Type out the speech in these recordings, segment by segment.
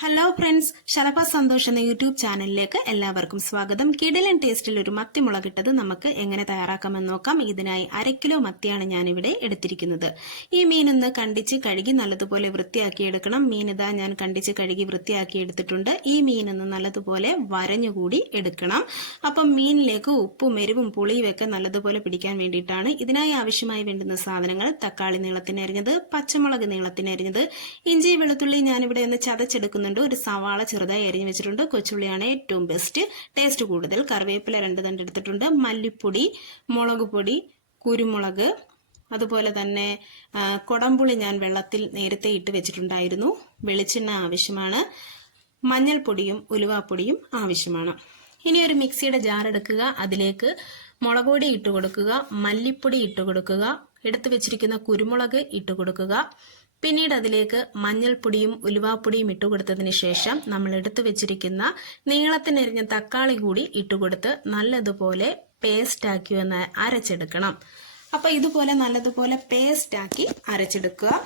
Hello friends, ശലഭ Santhosh എന്ന YouTube ചാനലിലേക്ക് എല്ലാവർക്കും സ്വാഗതം. കിടിലൻ ടേസ്റ്റിൽ ഒരു മത്തി മുളകിട്ടത് നമുക്ക് എങ്ങനെ തയ്യാറാക്കാമെന്ന് നോക്കാം. ഇതിനായി 1/2 കിലോ മത്തിയാണ് ഞാനിവിടെ എടുത്തിരിക്കുന്നത്. ഈ മീനൊന്ന് കണ്ടിച്ച് കഴുകി നല്ലതുപോലെ വൃത്തിയാക്കി എടുക്കണം. മീനിതാ ഞാൻ കണ്ടിച്ച് കഴുകി വൃത്തിയാക്കി എടുത്തിട്ടുണ്ട്. ഈ മീനൊന്ന് നല്ലതുപോലെ വരഞ്ഞുകൂടി എടുക്കണം. അപ്പം മീനിലേക്ക് ഉപ്പും എരിവും പുളിയും ഒക്കെ നല്ലതുപോലെ പിടിക്കാൻ വേണ്ടിയിട്ടാണ്. ഇതിനായി ആവശ്യമായി വേണ്ടുന്ന സാധനങ്ങൾ: തക്കാളി നീളത്തിന് അരിഞ്ഞത്, പച്ചമുളക് നീളത്തിന് അരിഞ്ഞത്, ഇഞ്ചി വെളുത്തുള്ളി ഞാനിവിടെ ഒന്ന് ചതച്ചെടുക്കുന്നു. ഒരു സവാള ചെറുതായി അരിഞ്ഞു വെച്ചിട്ടുണ്ട്. കൊച്ചുള്ളിയാണ് ഏറ്റവും ബെസ്റ്റ്, ടേസ്റ്റ് കൂടുതൽ. കറിവേപ്പില 2 തണ്ട് എടുത്തിട്ടുണ്ട്. മല്ലിപ്പൊടി, മുളക് പൊടി, കുരുമുളക്, അതുപോലെ തന്നെ കൊടംപുളി ഞാൻ വെള്ളത്തിൽ നേരത്തെ ഇട്ട് വെച്ചിട്ടുണ്ടായിരുന്നു. വെളിച്ചെണ്ണ ആവശ്യമാണ്. മഞ്ഞൾപ്പൊടിയും ഉലുവാപ്പൊടിയും ആവശ്യമാണ്. ഇനി ഒരു മിക്സിയുടെ ജാർ എടുക്കുക. അതിലേക്ക് മുളക് പൊടി ഇട്ട് കൊടുക്കുക, മല്ലിപ്പൊടി ഇട്ട് കൊടുക്കുക, എടുത്തു വെച്ചിരിക്കുന്ന കുരുമുളക് ഇട്ട് കൊടുക്കുക. പിന്നീട് അതിലേക്ക് മഞ്ഞൾപ്പൊടിയും ഉലുവാപ്പൊടിയും ഇട്ടുകൊടുത്തതിന് ശേഷം നമ്മൾ എടുത്തു വെച്ചിരിക്കുന്ന നീളത്തിനരിഞ്ഞ തക്കാളി കൂടി ഇട്ടുകൊടുത്ത് നല്ലതുപോലെ പേസ്റ്റാക്കി ഒന്ന് അരച്ചെടുക്കണം. അപ്പം ഇതുപോലെ നല്ലതുപോലെ പേസ്റ്റാക്കി അരച്ചെടുക്കുക.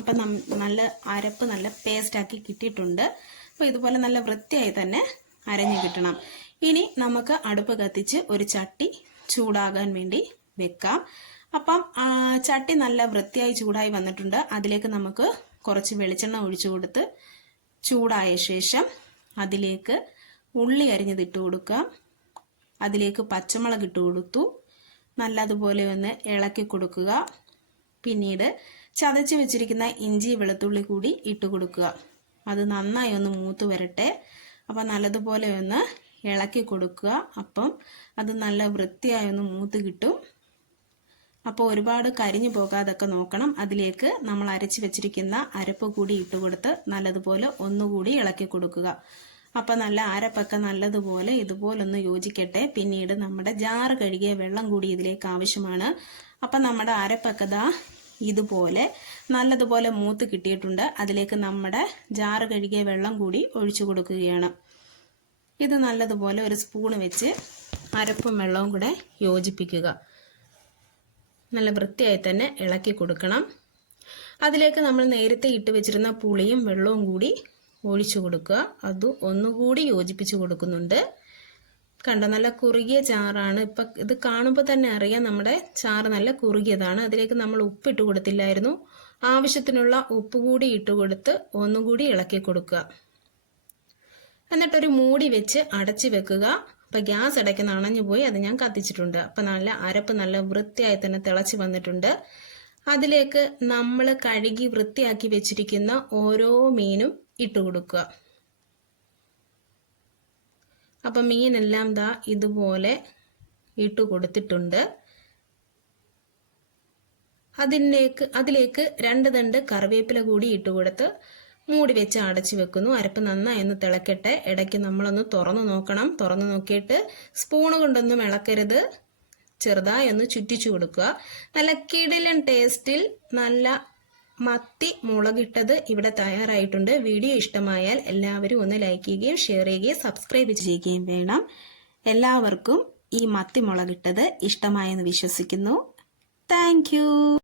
അപ്പം നല്ല അരപ്പ് നല്ല പേസ്റ്റാക്കി കിട്ടിയിട്ടുണ്ട്. അപ്പോൾ ഇതുപോലെ നല്ല വൃത്തിയായി തന്നെ അരഞ്ഞു കിട്ടണം. ഇനി നമുക്ക് അടുപ്പ് കത്തിച്ച് ഒരു ചട്ടി ചൂടാകാൻ വേണ്ടി വെക്കാം. അപ്പം ചട്ടി നല്ല വൃത്തിയായി ചൂടായി വന്നിട്ടുണ്ട്. അതിലേക്ക് നമുക്ക് കുറച്ച് വെളിച്ചെണ്ണ ഒഴിച്ചു കൊടുത്ത് ചൂടായ ശേഷം അതിലേക്ക് ഉള്ളി അരിഞ്ഞത് ഇട്ട് കൊടുക്കുക. അതിലേക്ക് പച്ചമുളക് ഇട്ട് കൊടുത്തു. നല്ലതുപോലെ ഒന്ന് ഇളക്കി കൊടുക്കുക. പിന്നീട് ചതച്ച് വെച്ചിരിക്കുന്ന ഇഞ്ചി വെളുത്തുള്ളി കൂടി ഇട്ട് കൊടുക്കുക. അത് നന്നായി ഒന്ന് മൂത്ത് വരട്ടെ. അപ്പം നല്ലതുപോലെ ഒന്ന് ഇളക്കി കൊടുക്കുക. അപ്പം അത് നല്ല വൃത്തിയായി ഒന്ന് മൂത്ത് കിട്ടും. അപ്പോൾ ഒരുപാട് കരിഞ്ഞു പോകാതൊക്കെ നോക്കണം. അതിലേക്ക് നമ്മൾ അരച്ച് വെച്ചിരിക്കുന്ന അരപ്പ് കൂടി ഇട്ടുകൊടുത്ത് നല്ലതുപോലെ ഒന്നുകൂടി ഇളക്കി കൊടുക്കുക. അപ്പം നല്ല അരപ്പൊക്കെ നല്ലതുപോലെ ഇതുപോലൊന്ന് യോജിക്കട്ടെ. പിന്നീട് നമ്മുടെ ജാറ് കഴുകിയ വെള്ളം കൂടി ഇതിലേക്ക് ആവശ്യമാണ്. അപ്പം നമ്മുടെ അരപ്പൊക്കെ ഇതുപോലെ നല്ലതുപോലെ മൂത്ത് കിട്ടിയിട്ടുണ്ട്. അതിലേക്ക് നമ്മുടെ ജാറ് കഴുകിയ വെള്ളം കൂടി ഒഴിച്ചു കൊടുക്കുകയാണ്. ഇത് നല്ലതുപോലെ ഒരു സ്പൂണ് വെച്ച് അരപ്പും വെള്ളവും കൂടെ യോജിപ്പിക്കുക. നല്ല വൃത്തിയായി തന്നെ ഇളക്കി കൊടുക്കണം. അതിലേക്ക് നമ്മൾ നേരത്തെ ഇട്ട് വെച്ചിരുന്ന പുളിയും വെള്ളവും കൂടി ഒഴിച്ചു കൊടുക്കുക. അത് ഒന്നുകൂടി യോജിപ്പിച്ച് കൊടുക്കുന്നുണ്ട്. കണ്ടോ, നല്ല കുറുകിയ ചാറാണ്. ഇപ്പം ഇത് കാണുമ്പോൾ തന്നെ അറിയാം നമ്മുടെ ചാറ് നല്ല കുറുകിയതാണ്. അതിലേക്ക് നമ്മൾ ഉപ്പിട്ട് കൊടുത്തില്ലായിരുന്നു. ആവശ്യത്തിനുള്ള ഉപ്പ് കൂടി ഇട്ട് കൊടുത്ത് ഒന്നുകൂടി ഇളക്കി കൊടുക്കുക. എന്നിട്ടൊരു മൂടി വെച്ച് അടച്ചു വെക്കുക. അപ്പം ഗ്യാസ് ഇടയ്ക്ക് അണഞ്ഞു പോയി, അത് ഞാൻ കത്തിച്ചിട്ടുണ്ട്. അപ്പം നല്ല അരപ്പ് നല്ല വൃത്തിയായി തന്നെ തിളച്ച് വന്നിട്ടുണ്ട്. അതിലേക്ക് നമ്മൾ കഴുകി വൃത്തിയാക്കി വെച്ചിരിക്കുന്ന ഓരോ മീനും ഇട്ട് കൊടുക്കുക. അപ്പം മീനെല്ലാം ഇതുപോലെ ഇട്ട് കൊടുത്തിട്ടുണ്ട്. അതിലേക്ക് 2 തണ്ട് കറിവേപ്പില കൂടി ഇട്ട് കൊടുത്ത് മൂടി വെച്ച് അടച്ചു വെക്കുന്നു. അരപ്പ് നന്നായി ഒന്ന് തിളക്കട്ടെ. ഇടയ്ക്ക് നമ്മളൊന്ന് തുറന്നു നോക്കണം. തുറന്നു നോക്കിയിട്ട് സ്പൂണ് കൊണ്ടൊന്നും ഇളക്കരുത്. ചെറുതായി ഒന്ന് ചുറ്റിച്ചു കൊടുക്കുക. നല്ല കിടിലൻ ടേസ്റ്റിൽ നല്ല മത്തി മുളകിട്ടത് ഇവിടെ തയ്യാറായിട്ടുണ്ട്. വീഡിയോ ഇഷ്ടമായാൽ എല്ലാവരും ഒന്ന് ലൈക്ക് ചെയ്യുകയും ഷെയർ ചെയ്യുകയും സബ്സ്ക്രൈബ് ചെയ്യുകയും വേണം. എല്ലാവർക്കും ഈ മത്തി മുളകിട്ടത് ഇഷ്ടമായെന്ന് വിശ്വസിക്കുന്നു. Thank you.